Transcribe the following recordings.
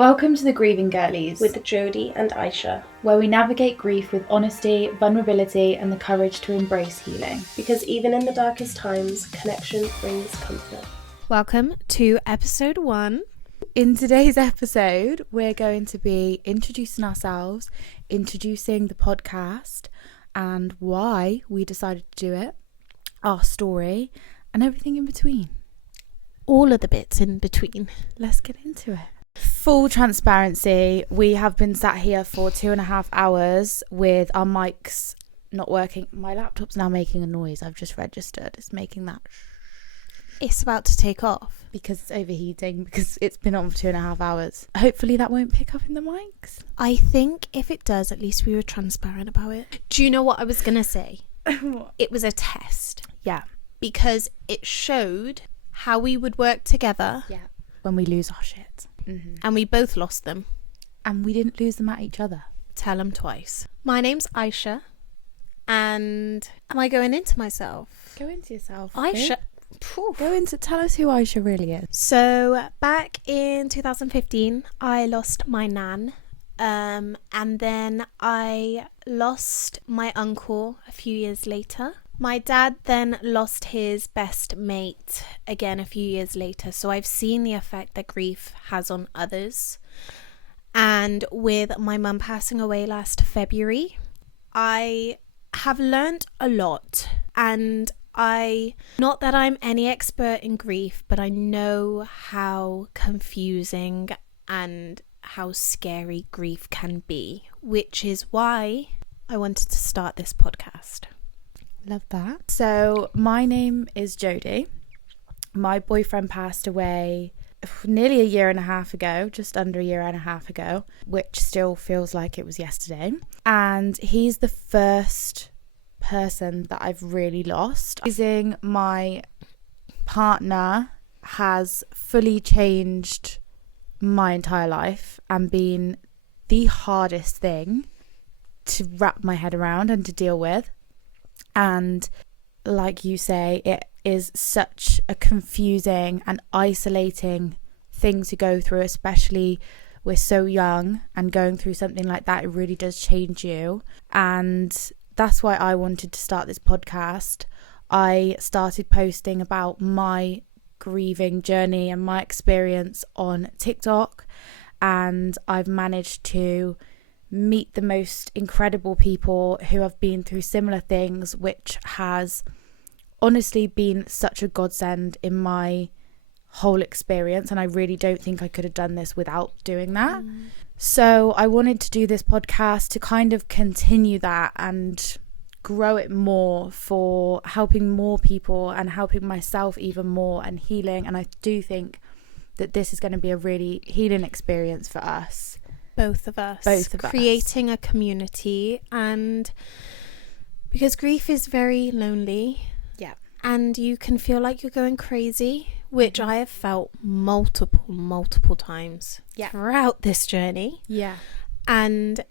Welcome to the Grieving Girlies with Jodie and Aisha, where we navigate grief with honesty, vulnerability and the courage to embrace healing. Because even in the darkest times, connection brings comfort. Welcome to episode 1. In today's episode, we're going to be introducing ourselves, introducing the podcast and why we decided to do it, our story and everything in between. All of the bits in between. Let's get into it. Full transparency, we have been sat here for 2.5 hours with our mics not working. My laptop's now making a noise. I've just registered. It's making that. It's about to take off. Because it's overheating, because it's been on for 2.5 hours. Hopefully that won't pick up in the mics. I think if it does, at least we were transparent about it. Do you know what I was going to say? It was a test. Yeah. Because it showed how we would work together. Yeah. When we lose our shit. Mm-hmm. And we both lost them. And we didn't lose them at each other. Tell them twice. My name's Aisha. And am I going into myself? Go into yourself. Aisha. Tell us who Aisha really is. So back in 2015, I lost my nan. And then I lost my uncle a few years later. My dad then lost his best mate again a few years later. So I've seen the effect that grief has on others. And with my mum passing away last February, I have learnt a lot. And not that I'm any expert in grief, but I know how confusing and how scary grief can be, which is why I wanted to start this podcast. Love that. So my name is Jodie. My boyfriend passed away nearly 1.5 years ago, just under 1.5 years ago, which still feels like it was yesterday. And he's the first person that I've really lost. Losing my partner has fully changed my entire life and been the hardest thing to wrap my head around and to deal with. And like you say, it is such a confusing and isolating thing to go through, especially we're so young, and going through something like that, it really does change you. And that's why I wanted to start this podcast. I started posting about my grieving journey and my experience on TikTok, and I've managed to meet the most incredible people who have been through similar things, which has honestly been such a godsend in my whole experience. And I really don't think I could have done this without doing that. So I wanted to do this podcast to kind of continue that and grow it more for helping more people and helping myself even more and healing. And I do think that this is going to be a really healing experience for us. Both of us. Creating a community, and because grief is very lonely. Yeah. And you can feel like you're going crazy, which I have felt multiple times throughout this journey. Yeah. And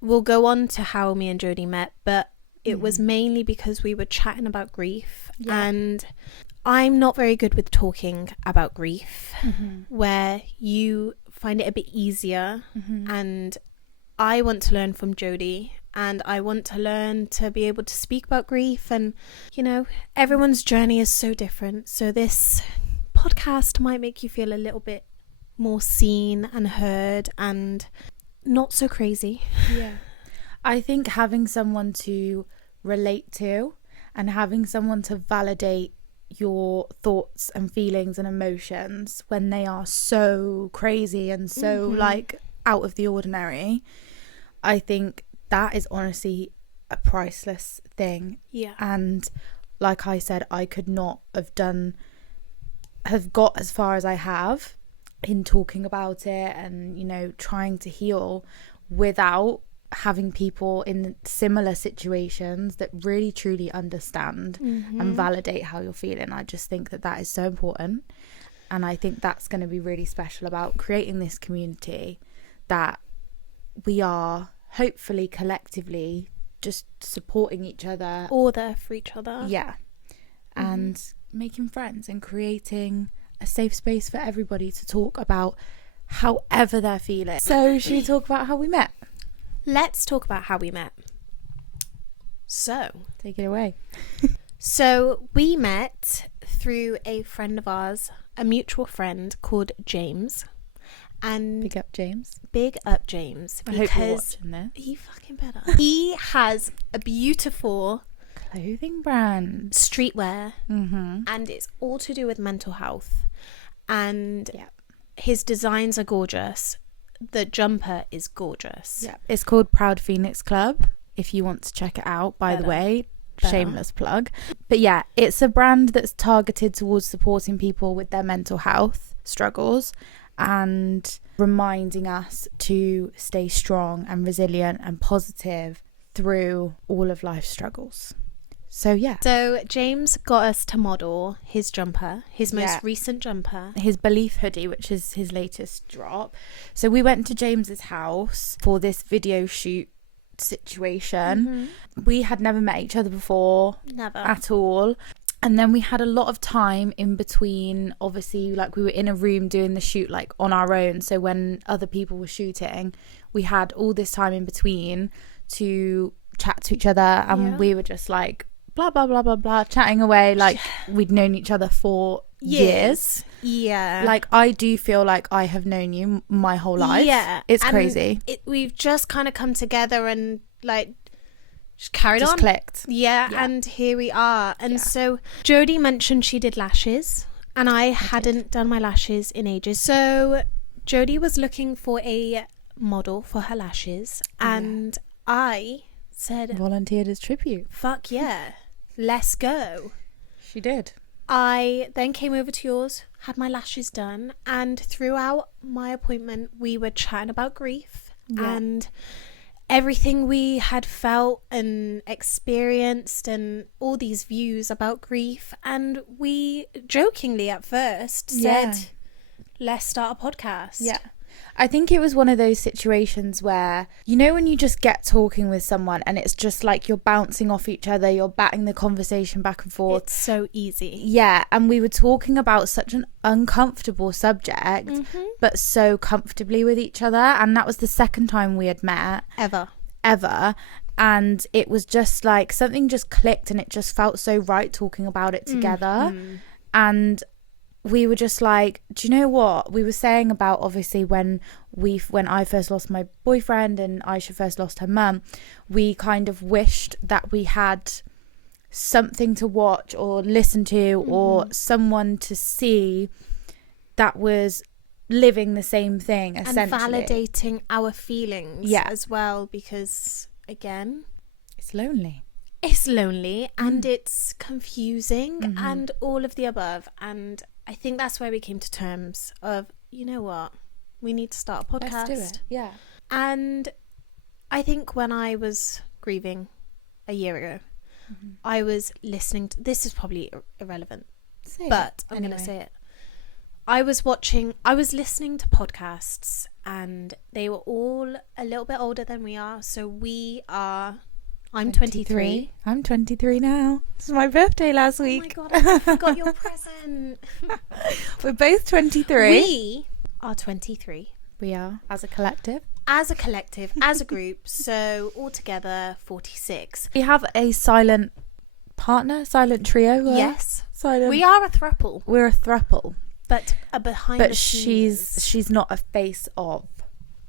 we'll go on to how me and Jodie met, but it was mainly because we were chatting about grief. Yeah. And I'm not very good with talking about grief, where you find it a bit easier. And I want to learn from Jodie, and I want to learn to be able to speak about grief. And, you know, everyone's journey is so different. So this podcast might make you feel a little bit more seen and heard and not so crazy. Yeah. I think having someone to relate to and having someone to validate your thoughts and feelings and emotions when they are so crazy and so like out of the ordinary, I think that is honestly a priceless thing. Yeah. And like I said, I could not have got as far as I have in talking about it and, you know, trying to heal without having people in similar situations that really truly understand and validate how you're feeling. I just think that is so important, and I think that's going to be really special about creating this community, that we are hopefully collectively just supporting each other, or there for each other. Yeah. And making friends and creating a safe space for everybody to talk about however they're feeling. So should we talk about how we met? Let's talk about how we met. So, Take it away. So we met through a friend of ours, a mutual friend called James. And Big up, James. big up James, I hope you're because watching this. he fucking better. He has a beautiful Clothing brand. streetwear, Mm-hmm. and it's all to do with mental health. And Yeah. his designs are gorgeous. The jumper is gorgeous. Yeah. It's called Proud Phoenix Club, if you want to check it out, by the Better. way. Better. Shameless plug. But yeah, it's a brand that's targeted towards supporting people with their mental health struggles and reminding us to stay strong and resilient and positive through all of life's struggles. So yeah, So James got us to model his jumper, his most Yeah. recent jumper. his Belief hoodie, which is his latest drop. So we went to James's house for this video shoot situation. We had never met each other before Never. at all. And then we had a lot of time in between. Obviously, like, we were in a room doing the shoot like on our own. So when other people were shooting, we had all this time in between to chat to each other. And Yeah. we were just like blah, blah, blah, blah, blah, chatting away like we'd known each other for years. Yeah. Like, I do feel like I have known you my whole life. Yeah. It's And crazy. we've just kind of come together and like just carried Just on. clicked. Yeah, Yeah. and here we are. And Yeah. so Jodie mentioned she did lashes, and I hadn't done my lashes in ages. So Jodie was looking for a model for her lashes, and I said, Volunteered as tribute. fuck yeah, let's go. She did. I then came over to yours, had my lashes done, and throughout my appointment, we were chatting about grief Yeah. and everything we had felt and experienced and all these views about grief. And we jokingly at first Yeah. said, let's start a podcast. Yeah. I think it was one of those situations where, you know, when you just get talking with someone and it's just like you're bouncing off each other, you're batting the conversation back and forth. It's so easy. Yeah, and we were talking about such an uncomfortable subject, but so comfortably with each other. And that was the second time we had met ever. And it was just like something just clicked and it just felt so right talking about it together. And we were just like, do you know what? We were saying about, obviously, when I first lost my boyfriend and Aisha first lost her mum, we kind of wished that we had something to watch or listen to or someone to see that was living the same thing, essentially. And validating our feelings as well, because again, it's lonely. it's lonely and it's confusing and all of the above. And I think that's where we came to terms of, you know what, we need to start a podcast. Let's do it. Yeah. And I think when I was grieving a year ago, I was listening to, this is probably irrelevant, but I'm going to say it. I was listening to podcasts and they were all a little bit older than we are. So I'm 23. I'm 23 now. It's my birthday last week. Oh my God, I forgot your present. We're both 23. We are 23. We are, as a collective. As a collective, as a group. So altogether 46. We have a silent partner, silent trio. Yes. Silent. We are a throuple. We're a throuple. But behind the But scenes. she's not a face of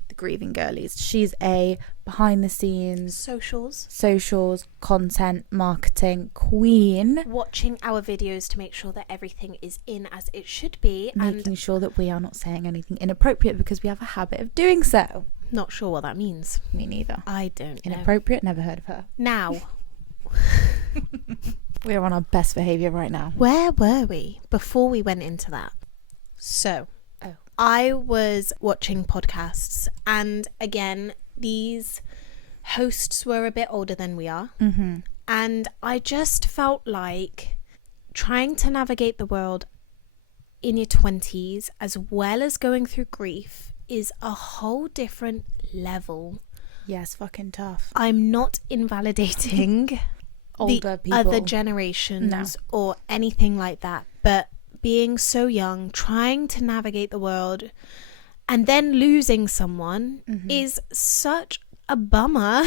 the Grieving Girlies. She's a behind the scenes, socials, content, marketing queen. Watching our videos to make sure that everything is in as it should be. Making sure that we are not saying anything inappropriate because we have a habit of doing so. Not sure what that means. Me neither. I don't know. Inappropriate, never heard of her. Now, We're on our best behaviour right now. where were we before we went into that? So, I was watching podcasts, and again, these hosts were a bit older than we are. And I just felt like trying to navigate the world in your 20s as well as going through grief is a whole different level. Yes, fucking tough. I'm not invalidating Older the people. other generations or anything like that, but being so young, trying to navigate the world and then losing someone is such a bummer.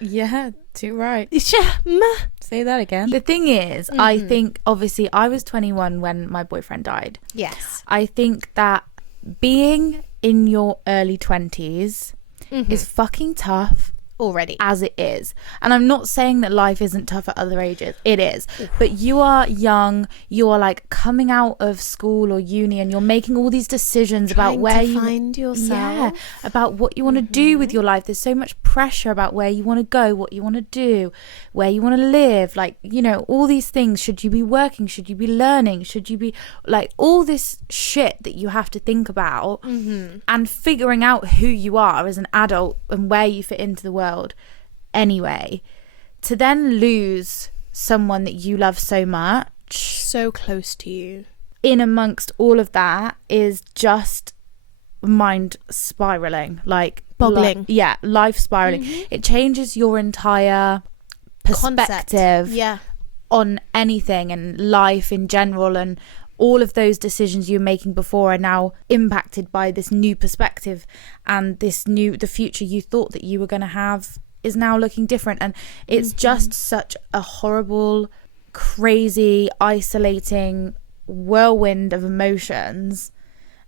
Yeah, too right. Shame. Say that again. The thing is, I think, obviously, I was 21 when my boyfriend died. Yes. I think that being in your early 20s is fucking tough Already. as it is. And I'm not saying that life isn't tough at other ages. It is. But you are young. You are like coming out of school or uni, and you're making all these decisions about where you find yourself. Yeah, about what you want to do with your life. There's so much pressure about where you want to go, what you want to do, where you want to live. Like, you know, all these things. Should you be working? Should you be learning? Should you be like all this shit that you have to think about and figuring out who you are as an adult and where you fit into the world anyway, to then lose someone that you love so much, So close to you, in amongst all of that, is just mind spiraling, like boggling. Life spiraling. It changes your entire perspective Concept. on anything and life in general, and all of those decisions you were making before are now impacted by this new perspective, and the future you thought that you were going to have is now looking different. And it's just such a horrible, crazy, isolating whirlwind of emotions,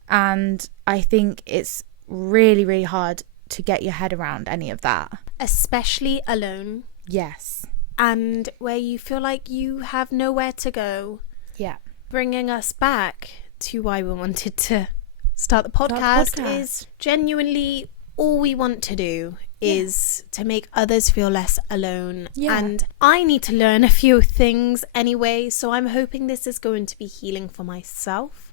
and I think it's really, really hard to get your head around any of that, Especially alone, yes, and where you feel like you have nowhere to go. yeah. Bringing us back to why we wanted to start the podcast is genuinely all we want to do is to make others feel less alone. Yeah. And I need to learn a few things anyway, so I'm hoping this is going to be healing for myself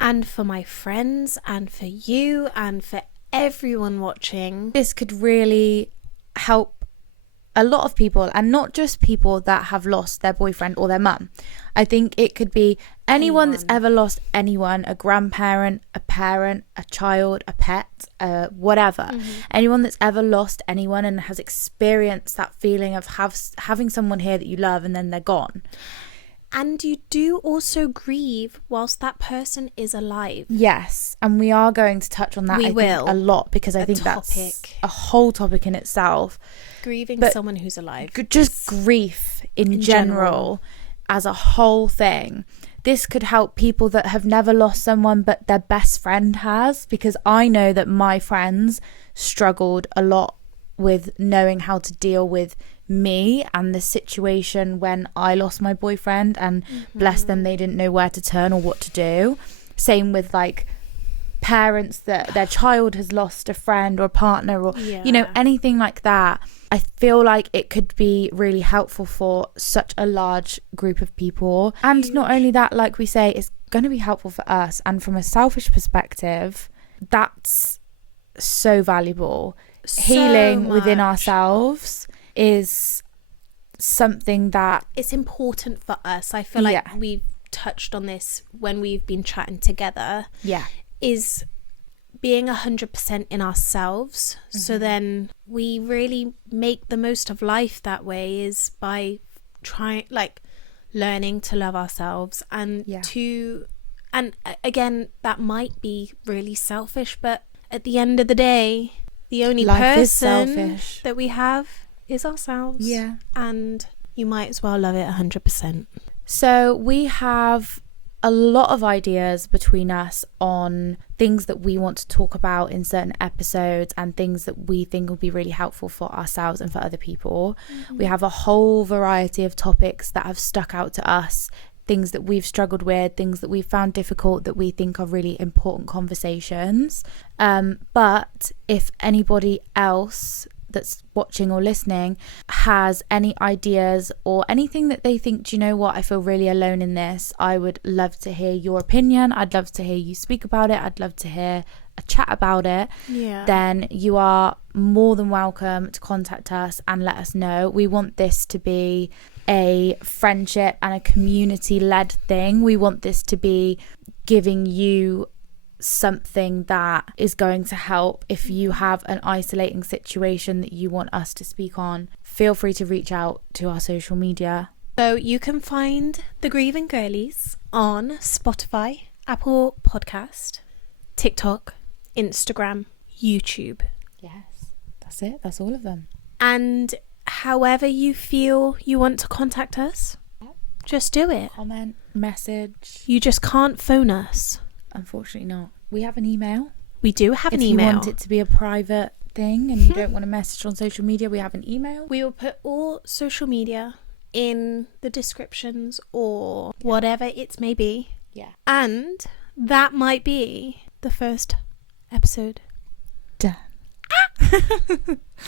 and for my friends and for you and for everyone watching. This could really help a lot of people, and not just people that have lost their boyfriend or their mum. I think it could be anyone that's ever lost anyone, a grandparent, a parent, a child, a pet, whatever. Anyone that's ever lost anyone and has experienced that feeling of having someone here that you love and then they're gone. And you do also grieve whilst that person is alive. Yes, and we are going to touch on that We think, will. a lot, because I think that's a whole topic in itself. Grieving But someone who's alive. Just grief in general as a whole thing. This could help people that have never lost someone but their best friend has, because I know that my friends struggled a lot with knowing how to deal with me and the situation when I lost my boyfriend, and bless them, they didn't know where to turn or what to do. Same with like parents that their child has lost a friend or a partner, or you know, anything like that. I feel like it could be really helpful for such a large group of people. And not only that, like we say, it's going to be helpful for us, and from a selfish perspective, that's so valuable. Healing within ourselves is something that it's important for us. I feel like we've touched on this when we've been chatting together. Is being 100% in ourselves. So then we really make the most of life that way, is by learning to love ourselves and and again, that might be really selfish, but at the end of the day, the only person that we have is ourselves. And you might as well love it 100%. So we have a lot of ideas between us on things that we want to talk about in certain episodes, and things that we think will be really helpful for ourselves and for other people. We have a whole variety of topics that have stuck out to us, things that we've struggled with, things that we've found difficult, that we think are really important conversations. But if anybody else that's watching or listening has any ideas or anything that they think, do you know what, I feel really alone in this, I would love to hear your opinion. I'd love to hear you speak about it. I'd love to hear a chat about it. Then you are more than welcome to contact us and let us know. We want this to be a friendship and a community led thing. We want this to be giving you something that is going to help. If you have an isolating situation that you want us to speak on, feel free to reach out to our social media. So you can find the Grieving Girlies on Spotify, Apple Podcast, TikTok, Instagram, YouTube. Yes, that's it. That's all of them. And however you feel you want to contact us, just do it. Comment, message. You just can't phone us. Unfortunately not. We have an email. We do have an If email. you want it to be a private thing and you don't want to message on social media, we have an email. We will put all social media in the descriptions or whatever it may be. Yeah. And that might be the first episode. Done.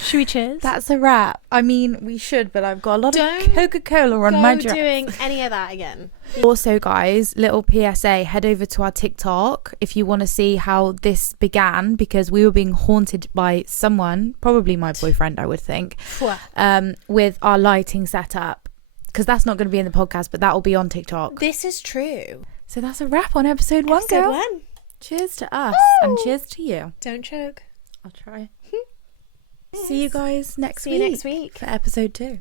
Should we cheers? That's a wrap. I mean, we should, but I've got a lot Don't of Coca-Cola on my dress. doing any of that again. Also, guys, little PSA, head over to our TikTok if you want to see how this began, because we were being haunted by someone, probably my boyfriend, I would think, with our lighting setup, because that's not going to be in the podcast, but that will be on TikTok. This is true. So that's a wrap on episode 1, Episode girl. 1. Cheers to us and cheers to you. Don't choke. I'll try. See you guys next See week. you next week. For episode 2.